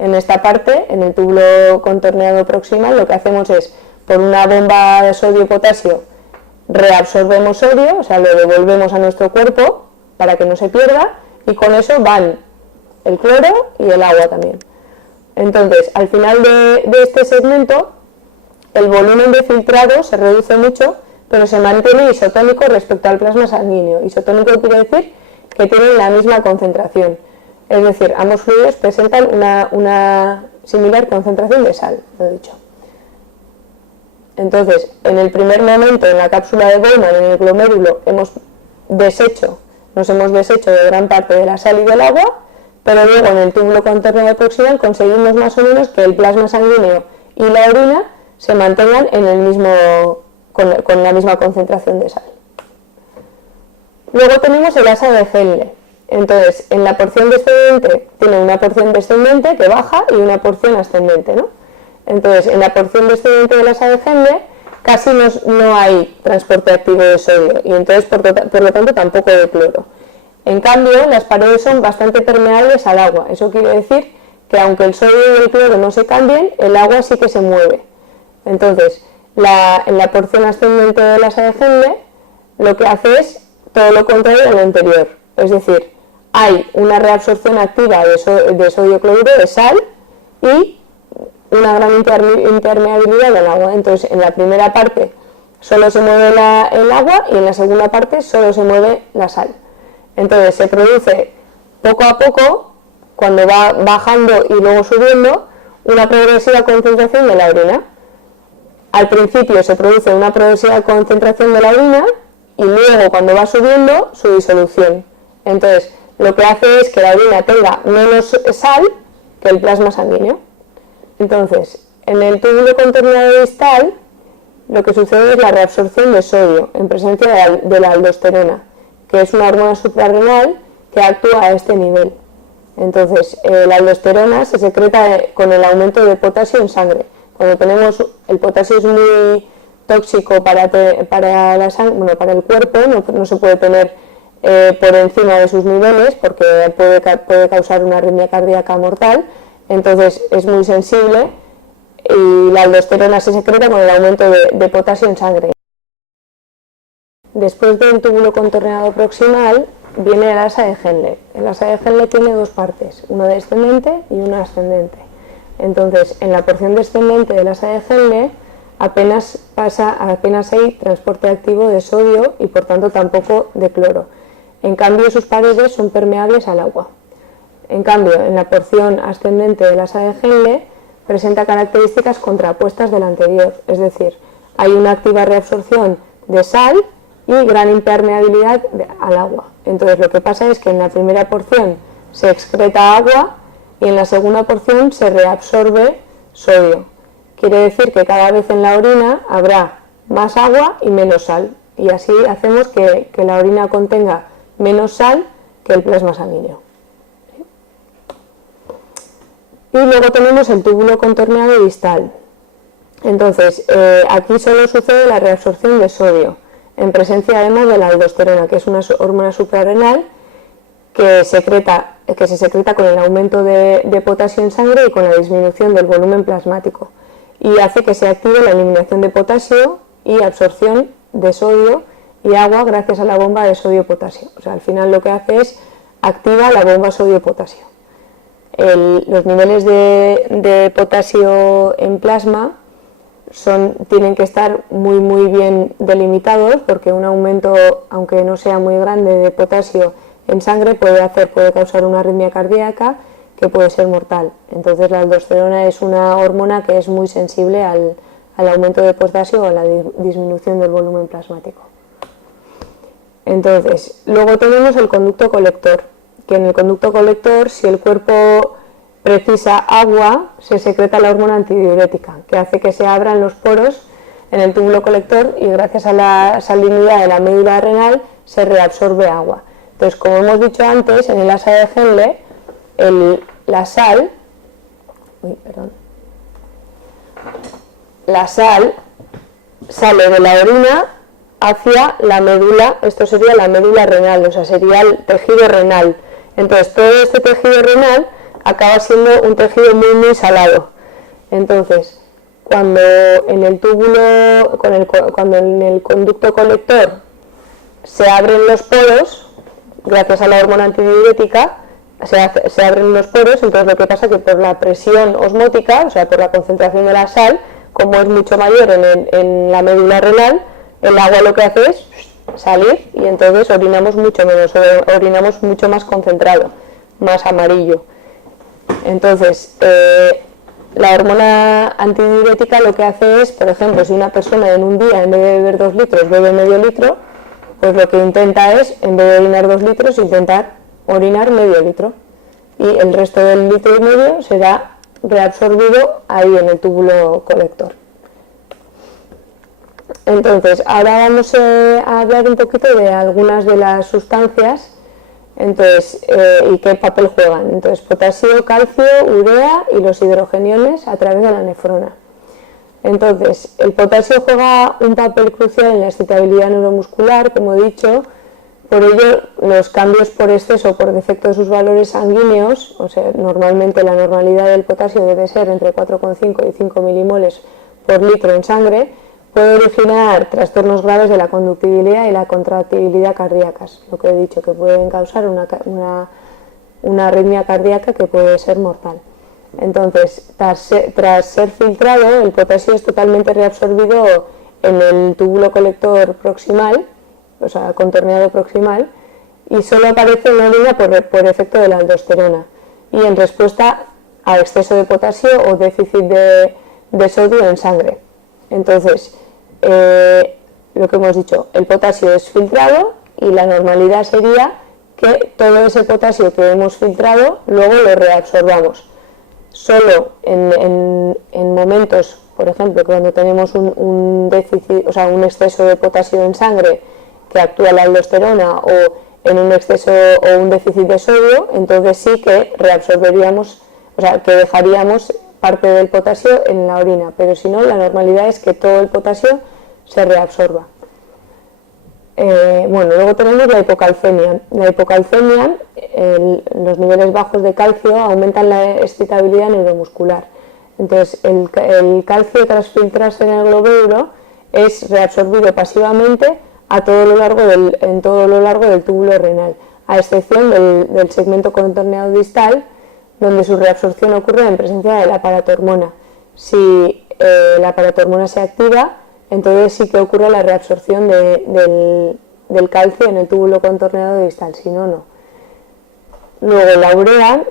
En esta parte, en el túbulo contorneado proximal, lo que hacemos es, por una bomba de sodio-potasio, reabsorbemos sodio, o sea, lo devolvemos a nuestro cuerpo para que no se pierda, y con eso van el cloro y el agua también. Entonces, al final de este segmento, el volumen de filtrado se reduce mucho, pero se mantiene isotónico respecto al plasma sanguíneo. Isotónico quiere decir que tienen la misma concentración. Es decir, ambos fluidos presentan una similar concentración de sal, lo he dicho. Entonces, en el primer momento, en la cápsula de Bowman, en el glomérulo, nos hemos deshecho de gran parte de la sal y del agua, pero luego en el túbulo contorneado proximal conseguimos más o menos que el plasma sanguíneo y la orina se mantengan en el mismo, con la misma concentración de sal. Luego tenemos el asa de Henle. Entonces, en la porción descendente tiene una porción descendente que baja y una porción ascendente, ¿no? Entonces, en la porción descendente del asa de Henle casi no hay transporte activo de sodio y entonces, por lo tanto, tampoco de cloro. En cambio, las paredes son bastante permeables al agua. Eso quiere decir que aunque el sodio y el cloro no se cambien, el agua sí que se mueve. Entonces, en la porción ascendente del asa de Henle, lo que hace es todo lo contrario de lo anterior. Es decir, hay una reabsorción activa de sodio cloruro, de sal, y una gran impermeabilidad del agua. Entonces, en la primera parte solo se mueve el agua y en la segunda parte solo se mueve la sal. Entonces, se produce poco a poco, cuando va bajando y luego subiendo, una progresiva concentración de la orina. Al principio se produce una progresiva concentración de la orina y luego, cuando va subiendo, su disolución. Entonces, lo que hace es que la orina tenga menos sal que el plasma sanguíneo. Entonces, en el túbulo contorneado distal, lo que sucede es la reabsorción de sodio en presencia de la aldosterona, que es una hormona suprarrenal que actúa a este nivel. Entonces, la aldosterona se secreta con el aumento de potasio en sangre. Cuando el potasio es muy tóxico para la sangre, bueno, para el cuerpo, no se puede tener por encima de sus niveles porque puede causar una arritmia cardíaca mortal. Entonces es muy sensible y la aldosterona se secreta con el aumento de potasio en sangre. Después del túbulo contorneado proximal viene el asa de Henle. El asa de Henle tiene dos partes, una descendente y una ascendente. Entonces, en la porción descendente del asa de Henle apenas hay transporte activo de sodio y por tanto tampoco de cloro. En cambio, sus paredes son permeables al agua. En cambio, en la porción ascendente del asa de Henle presenta características contrapuestas de la anterior, es decir, hay una activa reabsorción de sal y gran impermeabilidad al agua. Entonces, lo que pasa es que en la primera porción se excreta agua y en la segunda porción se reabsorbe sodio. Quiere decir que cada vez en la orina habrá más agua y menos sal, y así hacemos que la orina contenga menos sal que el plasma sanguíneo. Y luego tenemos el túbulo contorneado distal. Entonces, aquí solo sucede la reabsorción de sodio, en presencia además de la aldosterona, que es una hormona suprarrenal que se secreta con el aumento de potasio en sangre y con la disminución del volumen plasmático, y hace que se active la eliminación de potasio y absorción de sodio y agua gracias a la bomba de sodio-potasio. O sea, al final lo que hace es activa la bomba sodio-potasio. Los niveles de potasio en plasma tienen que estar muy bien delimitados, porque un aumento, aunque no sea muy grande, de potasio en sangre puede causar una arritmia cardíaca que puede ser mortal. Entonces la aldosterona es una hormona que es muy sensible al aumento de potasio o a la disminución del volumen plasmático. Entonces, luego tenemos el conducto colector, que en el conducto colector, si el cuerpo precisa agua, se secreta la hormona antidiurética, que hace que se abran los poros en el túbulo colector y gracias a la salinidad de la médula renal se reabsorbe agua. Entonces, como hemos dicho antes, en el asa de Henle, la sal sale de la orina hacia la médula, esto sería la médula renal, o sea, sería el tejido renal. Entonces, todo este tejido renal acaba siendo un tejido muy salado. Entonces, cuando en el túbulo, cuando en el conducto colector se abren los poros, gracias a la hormona antidiurética, se abren los poros, entonces lo que pasa es que por la presión osmótica, o sea, por la concentración de la sal, como es mucho mayor en la médula renal, el agua lo que hace es salir y entonces orinamos mucho menos, orinamos mucho más concentrado, más amarillo. Entonces, la hormona antidiurética lo que hace es, por ejemplo, si una persona en un día en vez de beber 2 litros bebe medio litro, pues lo que intenta es, en vez de orinar 2 litros, intentar orinar medio litro. Y el resto del litro y medio será reabsorbido ahí en el túbulo colector. Entonces, ahora vamos a hablar un poquito de algunas de las sustancias, entonces, y qué papel juegan. Entonces, potasio, calcio, urea y los hidrogeniones a través de la nefrona. Entonces, el potasio juega un papel crucial en la excitabilidad neuromuscular, como he dicho. Por ello, los cambios por exceso o por defecto de sus valores sanguíneos, o sea, normalmente la normalidad del potasio debe ser entre 4,5 y 5 milimoles por litro en sangre, puede originar trastornos graves de la conductibilidad y la contractibilidad cardíacas, lo que he dicho, que pueden causar una arritmia cardíaca que puede ser mortal. Entonces, tras ser filtrado, el potasio es totalmente reabsorbido en el túbulo colector proximal, o sea, contorneado proximal, y solo aparece en la orina por efecto de la aldosterona y en respuesta a exceso de potasio o déficit de sodio en sangre. Entonces, lo que hemos dicho, el potasio es filtrado y la normalidad sería que todo ese potasio que hemos filtrado luego lo reabsorbamos. Solo en momentos, por ejemplo, cuando tenemos un déficit, o sea, un exceso de potasio en sangre que actúa la aldosterona o en un exceso o un déficit de sodio, entonces sí que reabsorberíamos, o sea, que dejaríamos parte del potasio en la orina, pero si no, la normalidad es que todo el potasio se reabsorba. Bueno, luego tenemos la hipocalcemia. La hipocalcemia, los niveles bajos de calcio aumentan la excitabilidad neuromuscular. Entonces, el calcio tras filtrarse en el globéulo es reabsorbido pasivamente en todo lo largo del túbulo renal, a excepción del segmento contorneado distal, donde su reabsorción ocurre en presencia de la paratormona. Si la paratormona se activa, entonces sí que ocurre la reabsorción del calcio en el túbulo contorneado distal, si no, no. Luego la urea,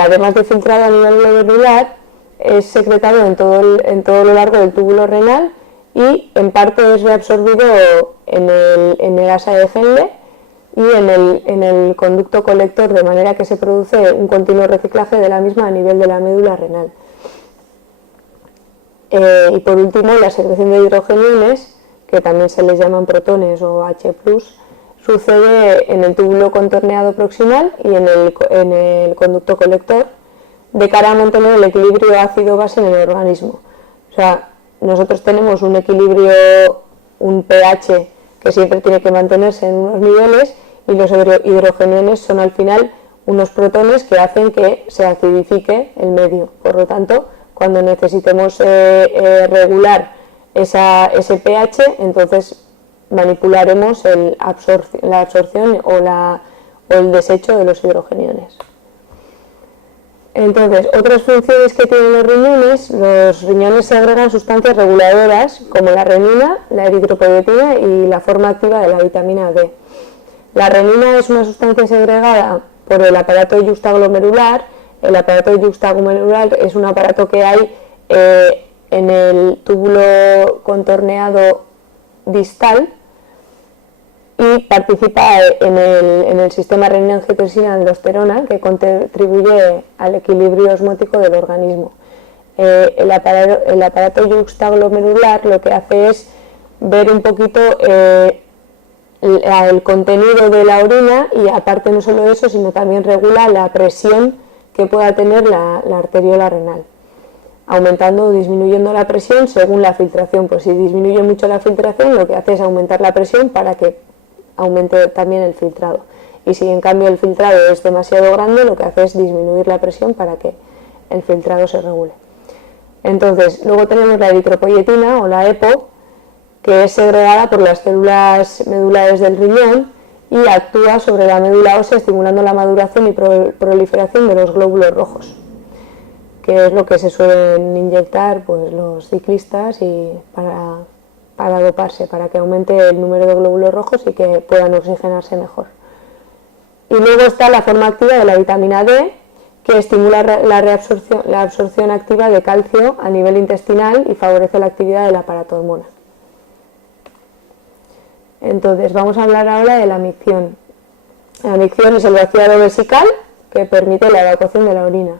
además de filtrado a nivel glomerular, es secretado en todo lo largo del túbulo renal y en parte es reabsorbido en el asa de Henle y en el conducto colector, de manera que se produce un continuo reciclaje de la misma a nivel de la médula renal. Y por último, la secreción de hidrogeniones, que también se les llaman protones o H+, sucede en el túbulo contorneado proximal y en el conducto colector, de cara a mantener el equilibrio ácido-base en el organismo. O sea, nosotros tenemos un equilibrio, un pH que siempre tiene que mantenerse en unos niveles, y los hidrogeniones son al final unos protones que hacen que se acidifique el medio. Por lo tanto, cuando necesitemos regular ese pH, entonces manipularemos la absorción o el desecho de los hidrogeniones. Entonces, otras funciones que tienen los riñones segregan sustancias reguladoras como la renina, la eritropoyetina y la forma activa de la vitamina D. La renina es una sustancia segregada por el aparato yuxtaglomerular. El aparato yuxtaglomerular es un aparato que hay en el túbulo contorneado distal y participa en el sistema renina-angiotensina-aldosterona, que contribuye al equilibrio osmótico del organismo. El aparato yuxtaglomerular lo que hace es ver un poquito el contenido de la orina y, aparte, no solo eso, sino también regula la presión que pueda tener la arteriola renal, aumentando o disminuyendo la presión según la filtración. Pues si disminuye mucho la filtración, lo que hace es aumentar la presión para que aumente también el filtrado. y si en cambio el filtrado es demasiado grande, lo que hace es disminuir la presión para que el filtrado se regule. Entonces, luego tenemos la eritropoyetina o la EPO, que es segregada por las células medulares del riñón y actúa sobre la médula ósea estimulando la maduración y proliferación de los glóbulos rojos, que es lo que se suelen inyectar pues, los ciclistas y para doparse, para que aumente el número de glóbulos rojos y que puedan oxigenarse mejor. Y luego está la forma activa de la vitamina D, que estimula la absorción activa de calcio a nivel intestinal y favorece la actividad del aparato hormonal. Entonces, vamos a hablar ahora de la micción. La micción es el vaciado vesical que permite la evacuación de la orina.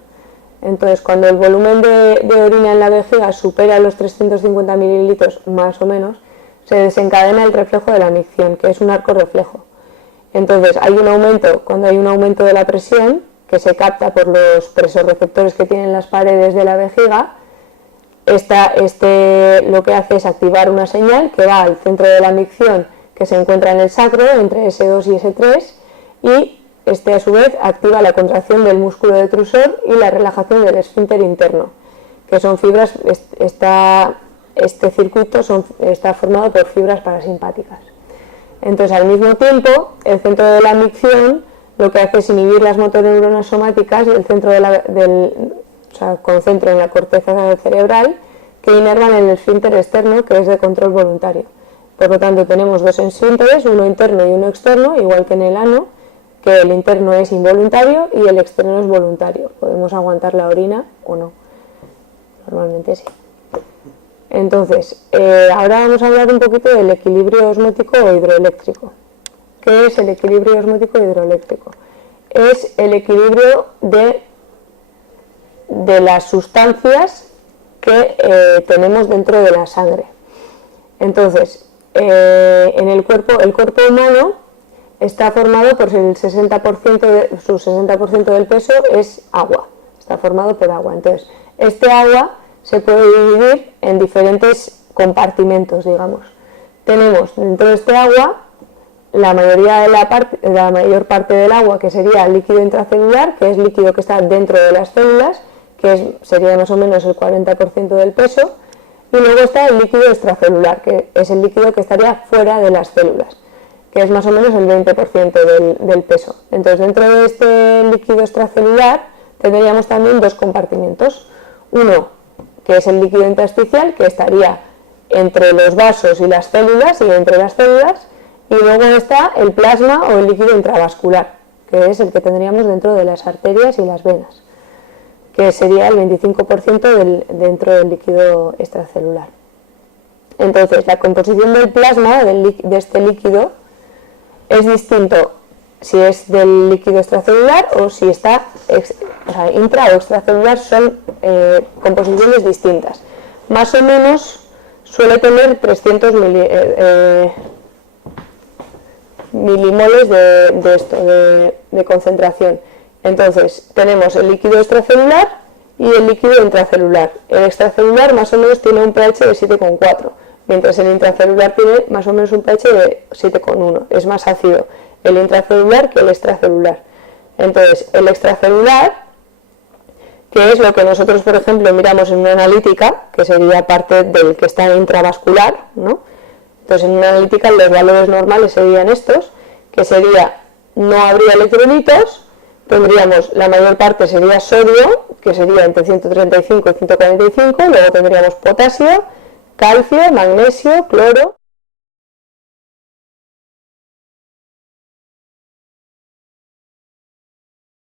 Entonces, cuando el volumen de orina en la vejiga supera los 350 mililitros más o menos, se desencadena el reflejo de la micción, que es un arco reflejo. Entonces, cuando hay un aumento de la presión, que se capta por los presorreceptores que tienen las paredes de la vejiga, lo que hace es activar una señal que va al centro de la micción, que se encuentra en el sacro, entre S2 y S3, y a su vez activa la contracción del músculo detrusor y la relajación del esfínter interno, que son fibras. Este circuito está formado por fibras parasimpáticas. Entonces, al mismo tiempo, el centro de la micción lo que hace es inhibir las motoneuronas somáticas y el centro concentro en la corteza cerebral, que inervan el esfínter externo, que es de control voluntario. Por lo tanto, tenemos dos esfínteres, uno interno y uno externo, igual que en el ano, que el interno es involuntario y el externo es voluntario. Podemos aguantar la orina o no. Normalmente sí. Entonces, ahora vamos a hablar un poquito del equilibrio osmótico o hidroeléctrico. ¿Qué es el equilibrio osmótico hidroeléctrico? Es el equilibrio de las sustancias que tenemos dentro de la sangre. Entonces, el cuerpo humano está formado por el 60%, su 60% del peso es agua, está formado por agua. Entonces, este agua se puede dividir en diferentes compartimentos, digamos. Tenemos dentro de este agua la mayor parte del agua, que sería líquido intracelular, que es líquido que está dentro de las células, que sería más o menos el 40% del peso, y luego está el líquido extracelular, que es el líquido que estaría fuera de las células, que es más o menos el 20% del peso. Entonces, dentro de este líquido extracelular tendríamos también dos compartimentos. Uno, que es el líquido intersticial, que estaría entre los vasos y las células, y entre las células, y luego está el plasma o el líquido intravascular, que es el que tendríamos dentro de las arterias y las venas, que sería el 25% dentro del líquido extracelular. Entonces, la composición del plasma, de este líquido, es distinto si es del líquido extracelular o si está intra o extracelular, son composiciones distintas. Más o menos suele tener 300 milimoles de concentración. Entonces, tenemos el líquido extracelular y el líquido intracelular. El extracelular más o menos tiene un pH de 7,4, mientras el intracelular tiene más o menos un pH de 7,1. Es más ácido el intracelular que el extracelular. Entonces, el extracelular, que es lo que nosotros, por ejemplo, miramos en una analítica, que sería parte del que está intravascular, ¿no? Entonces, en una analítica los valores normales serían estos, que sería, no habría electrolitos, tendríamos, la mayor parte sería sodio, que sería entre 135 y 145, luego tendríamos potasio, calcio, magnesio, cloro,